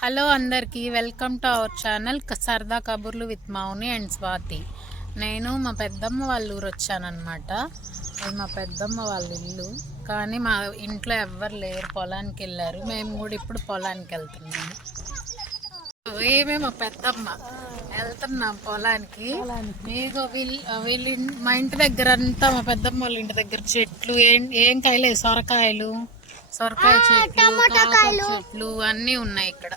Hello అందరికీ welcome to our channel సరదా కబుర్లు విత్ మౌని అండ్ స్వాతి. నేను మా పెద్దమ్మ వాళ్ళ ఊరు వచ్చానమాట అది మా పెద్దమ్మ వాళ్ళ ఇల్లు. కానీ మా ఇంట్లో ఎవ్వరు లేరు పొలానికి వెళ్ళారు. మేము కూడా ఇప్పుడు పొలానికి వెళ్తున్నాము. ఏమే మా పెద్దమ్మ? వెళ్తున్నాం పొలానికి. మీకు వీళ్ళ వీళ్ళ మా ఇంటి దగ్గర అంతా మా పెద్దమ్మ వాళ్ళ ఇంటి దగ్గర చెట్లు ఏం ఏం కాయలే సొరకాయలు సొరకాయ చెట్లు చెట్లు అన్నీ ఉన్నాయి ఇక్కడ.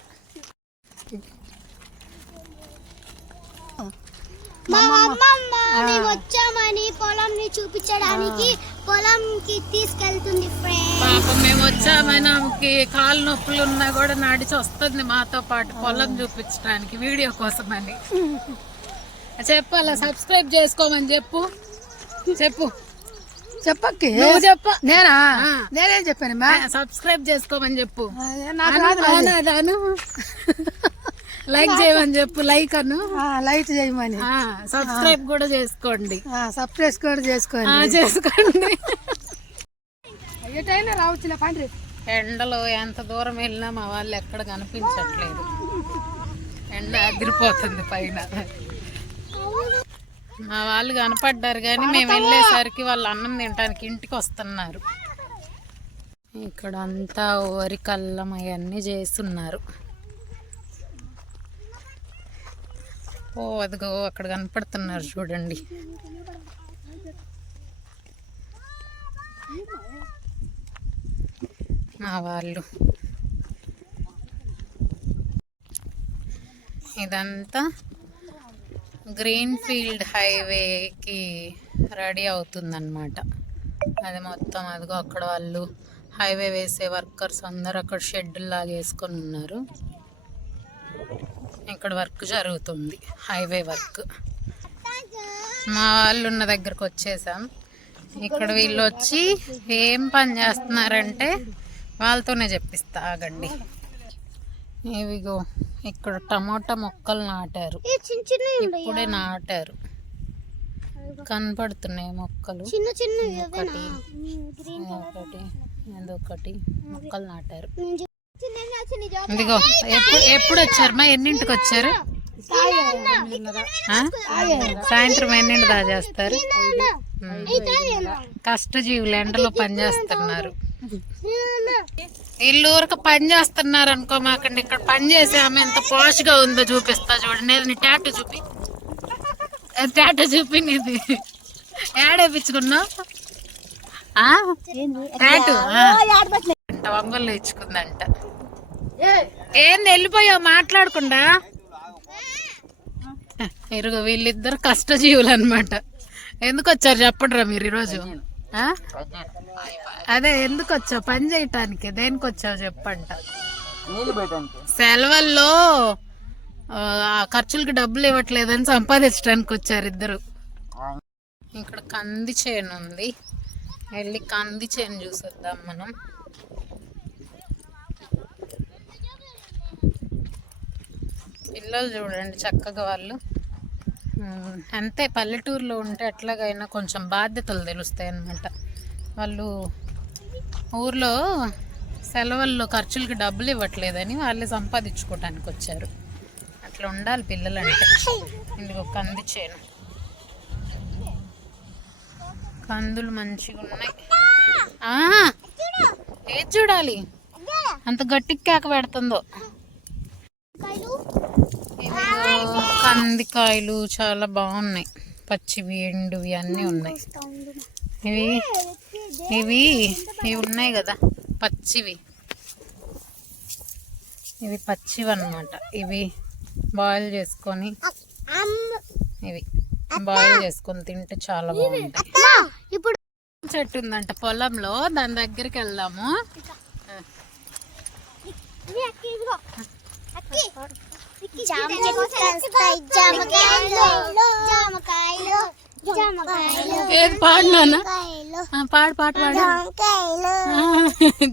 మా అమ్మమ్మ మేము వచ్చామని పొలంని చూపించడానికి పొలంకి తీసుకెళ్తుంది ఫ్రెండ్ పాపం మేము వచ్చామని ఆమెకి కాలు నొప్పులు ఉన్నా కూడా నడిచి వస్తుంది మాతో పాటు పొలం చూపించడానికి వీడియో కోసమని. చెప్పాలా? సబ్స్క్రైబ్ చేసుకోమని చెప్పు. చెప్పు. చెప్పక్కి. చెప్పు. నేనా. నేనేం చెప్పాను సబ్స్క్రైబ్ చేసుకోమని చెప్పు. నాకు అను, రాదు అను, అను. లైక్ చేయమని చెప్పు లైక్ అను. లైట్ చేయమని. సబ్స్క్రైబ్ కూడా చేసుకోండి. సర్ప్రైజ్ కూడా చేసుకోండి. చేసుకోండి. ఎటైనా రావచ్చులే పండ్రి. ఎండలో ఎంత దూరం వెళ్ళినా మా వాళ్ళు ఎక్కడ కనిపించట్లేదు. ఎండ అదిరిపోతుంది పైన. మా వాళ్ళు కనపడ్డారు కానీ మేము వెళ్ళేసరికి వాళ్ళు అన్నం తినడానికి ఇంటికి వస్తున్నారు. ఇక్కడ అంతా వరి కల్లం అవన్నీ చేస్తున్నారు. ఓ అదిగో అక్కడ కనపడుతున్నారు చూడండి. మా వాళ్ళు. ఇదంతా గ్రీన్ ఫీల్డ్ హైవేకి రెడీ అవుతుందన్నమాట. అది మొత్తం అదిగో అక్కడ వాళ్ళు హైవే వేసే వర్కర్స్ అందరు అక్కడ షెడ్ లాగేసుకొని ఉన్నారు. ఇక్కడ వర్క్ జరుగుతుంది. Highway work. మా వాళ్ళు ఉన్న దగ్గరకు వచ్చేసాం. ఇక్కడ వీళ్ళు వచ్చి ఏం పని చేస్తున్నారంటే వాళ్ళతోనే చెప్పిస్తా ఆగండి. ఇవిగో ఇక్కడ టమాటా మొక్కలు నాటారు. ఇప్పుడే నాటారు. కనపడుతున్నాయి మొక్కలు. చిన్న చిన్న ఒకటి ఒకటి ఇదొకటి మొక్కలు నాటారు. ఇదిగో ఎప్పుడు ఎప్పుడు వచ్చారు మా ఎన్నింటికి వచ్చారు? సాయంత్రం ఎన్నింటి దాకా చేస్తారు. కష్టజీవులు ఎండలో పని చేస్తున్నారు వీళ్ళు ఊరికి పని చేస్తున్నారు అనుకో మాకండి. ఇక్కడ పని చేసే ఆమె ఎంత పాష్గా ఉందో చూపిస్తా చూడండి. నేను నీ టాటూ చూపి. టాటూ చూపి నీది. ఏడేపించుకున్నావు టాటూ అంట వంగల్లో ఇచ్చుకుందంట. ఏంది వెళ్ళిపోయావు? మాట్లాడకుండా? ఇరుగు వీళ్ళిద్దరు కష్టజీవులు అనమాట ఎందుకు వచ్చారు చెప్పడరా మీరు ఈరోజు? అదే ఎందుకు వచ్చావు పని చేయటానికి దేనికి వచ్చావు చెప్పంట సెలవుల్లో ఖర్చులకి డబ్బులు ఇవ్వట్లేదని సంపాదించడానికి వచ్చారు ఇద్దరు. ఇక్కడ కంది చేను ఉంది. వెళ్ళి కంది చేను చూసొద్దాం మనం. పిల్లలు చూడండి చక్కగా వాళ్ళు. అంతే పల్లెటూరులో ఉంటే ఎట్లాగైనా కొంచెం బాధ్యతలు తెలుస్తాయి అన్నమాట. వాళ్ళు ఊర్లో సెలవుల్లో ఖర్చులకి డబ్బులు ఇవ్వట్లేదని వాళ్ళే సంపాదించుకోవటానికి వచ్చారు. అట్లా ఉండాలి పిల్లలంటే. ఇందుకు కంది చేను. కందులు మంచిగా ఉన్నాయి ఏది చూడాలి? అంత గట్టికి కేక పెడుతుందో? కందికాయలు చాలా బాగున్నాయి. పచ్చివి ఎండువి అన్నీ ఉన్నాయి. ఇవి ఇవి ఇవి ఉన్నాయి కదా పచ్చివి. ఇవి పచ్చివి అన్నమాట. ఇవి బాయిల్ చేసుకొని ఇవి బాయిల్ చేసుకొని తింటే చాలా బాగుంటాయి. ఇప్పుడు చెట్టు ఉందంట పొలంలో దాని దగ్గరికి వెళ్దాము. జామకాయలు జామకాయలు ఏది పాడినానా కాయలు ఆ, పాడు పాట పాడు. జామకాయలు. ఆ,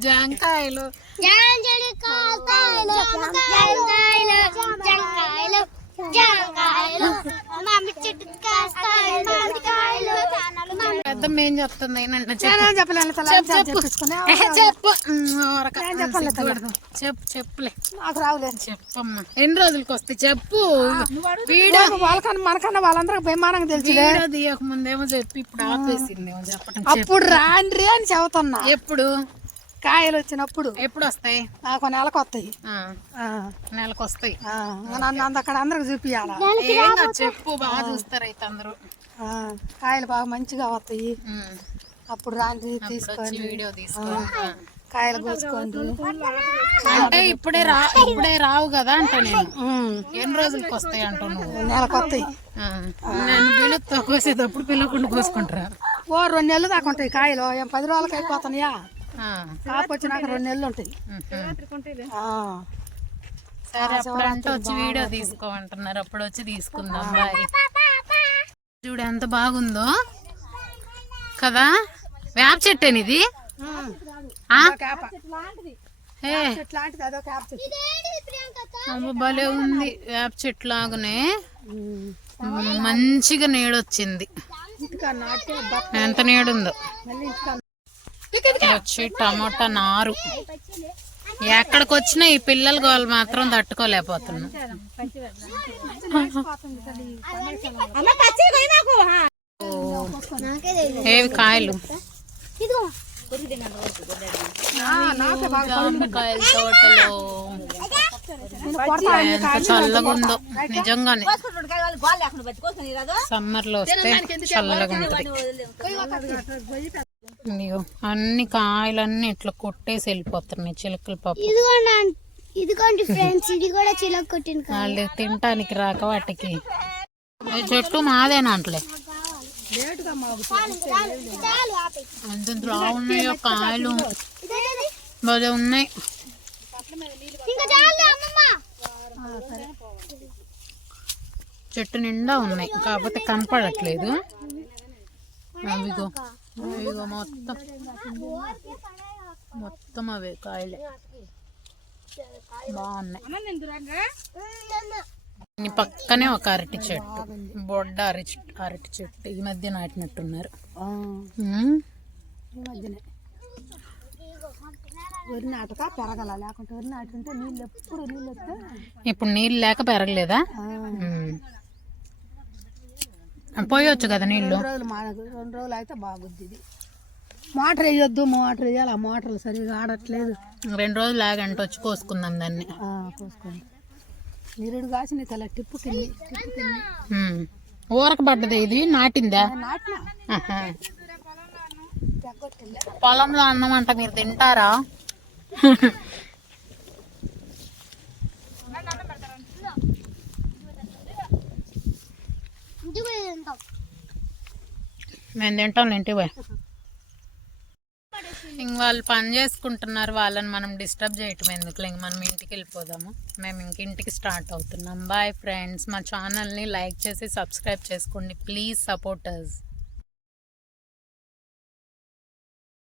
జాంకాయలు జాంజలి కాయలు జామకాయలు జామకాయలు జామకాయలు మామిడి చెట్టు కాస్తాయలు మామిడికాయలు పెద్ద పెద్దమ్మ ఏం చెప్తుంది? చెప్పు. చెప్పాలి. నాకు రావులేదు చెప్పమ్మా. ఎన్ని రోజులకి వస్తే చెప్పు. వీడియో వాళ్ళకన్నా మనకన్నా వాళ్ళందరికి బహుమానంగా తెలుసులే. వీడియో తీయక ముందేమో చెప్పి. ఇప్పుడు ఆపేసిందేమో చెప్పటం. చెప్పు. అప్పుడు రాండ్రి అని చెబుతున్నా. ఎప్పుడు? కాయలు వచ్చినప్పుడు. ఎప్పుడు వస్తాయి? నాకు నెలకు వస్తాయి. నెలకు వస్తాయి. నన్ను అక్కడ అందరికి కాదు, చెప్పు. బాగా చూస్తారు అయితే అందరూ. కాయలు బాగా మంచిగా వస్తాయి. అప్పుడు వచ్చి తీసుకోండి వీడియో తీసుకో ఆ. కాయలు కోసుకోండి అంటే ఇప్పుడే రా ఇప్పుడే రావు కదా అంట నేను. ఎన్ని రోజులకి వస్తాయి అంటావు నువ్వు? నెలకు వస్తాయి. నేను పిలుస్తా కోసేటప్పుడు పిల్లకుండా కోసుకుంటారా? ఓ రెండు నెలలు దాకా ఉంటాయి కాయలు. ఏం పది రోజులకి అయిపోతున్నాయా. కాపు వచ్చినాక రెండు నెలలు ఉంటాయి. సరే అప్పుడంటే వచ్చి వీడియో తీసుకోమంటున్నారు. అప్పుడు వచ్చి తీసుకుందాం. బాయ్. చూడు ఎంత బాగుందో. కదా? వేప చెట్టేని ఇది? భలే ఉంది. వేప చెట్టు లాగానే. మంచిగా నీడొచ్చింది. ఎంత నీడుందో. వచ్చి టమాటా నారు. ఎక్కడికి వచ్చినా ఈ పిల్లల గోలు మాత్రం తట్టుకోలేకపోతున్నా. ఏవి కాయలు? ఇదిగో. జామకాయల తోటలో. చల్లగా ఉందో నిజంగానే. సమ్మర్లో వస్తే చల్లగా ఉంటది. అన్ని కాయలన్నీ ఇట్లా కొట్టేసి వెళ్ళిపోతున్నాయి చిలకల పప్పు. ఇదిగోండి ఫ్రెండ్స్ ఇది కూడా చిలక కొట్టిన. వాళ్ళు తినటానికి రాక వాటికి. ఈ చెట్టు మాదేనా అంటలే ఎంత బాగున్నాయో కాయలు? భలే ఉన్నాయి. ఇంకా చాలు అమ్మమ్మ. చెట్టు నిండా ఉన్నాయి కాకపోతే కనపడట్లేదు. అవిగో అవిగో మొత్తం. మొత్తం అవే కాయలే. బాగున్నాయి. ఈ పక్కనే ఒక అరటి చెట్టు. బొడ్డ అరటి అరటి చెట్టు. ఈ మధ్య నాటినట్టున్నారు. ఇప్పుడు నీళ్ళు లేక పెరగలేదా. పోయొచ్చు కదా నీళ్ళు. రెండు రోజులు అయితే బాగుద్ది ఇది. మోటార్ వేయొద్దు మోటార్ వేయాలి. ఆ మోటార్లు సరిగా ఆడట్లేదు. రెండు రోజులు లాగంటే వచ్చి కోసుకుందాం దాన్ని. పోసుకోండి నిరుడు కాసిన తల టిప్పు కింది టిప్పు కింది ఉమ్. ఊరక పడ్డది ఇది? నాటిందా? పొలంలో అన్నం అంట మీరు తింటారా. మేము తింటాం ఇంటికి పోయి. ఇంక వాళ్ళు పని చేసుకుంటున్నారు వాళ్ళని మనం డిస్టర్బ్ చేయటం ఎందుకు ఇంక మనం ఇంటికి వెళ్ళిపోదాము. మేము ఇంక ఇంటికి స్టార్ట్ అవుతున్నాం. బాయ్ ఫ్రెండ్స్ మా ఛానల్ని లైక్ చేసి సబ్స్క్రైబ్ చేసుకోండి. Please supporters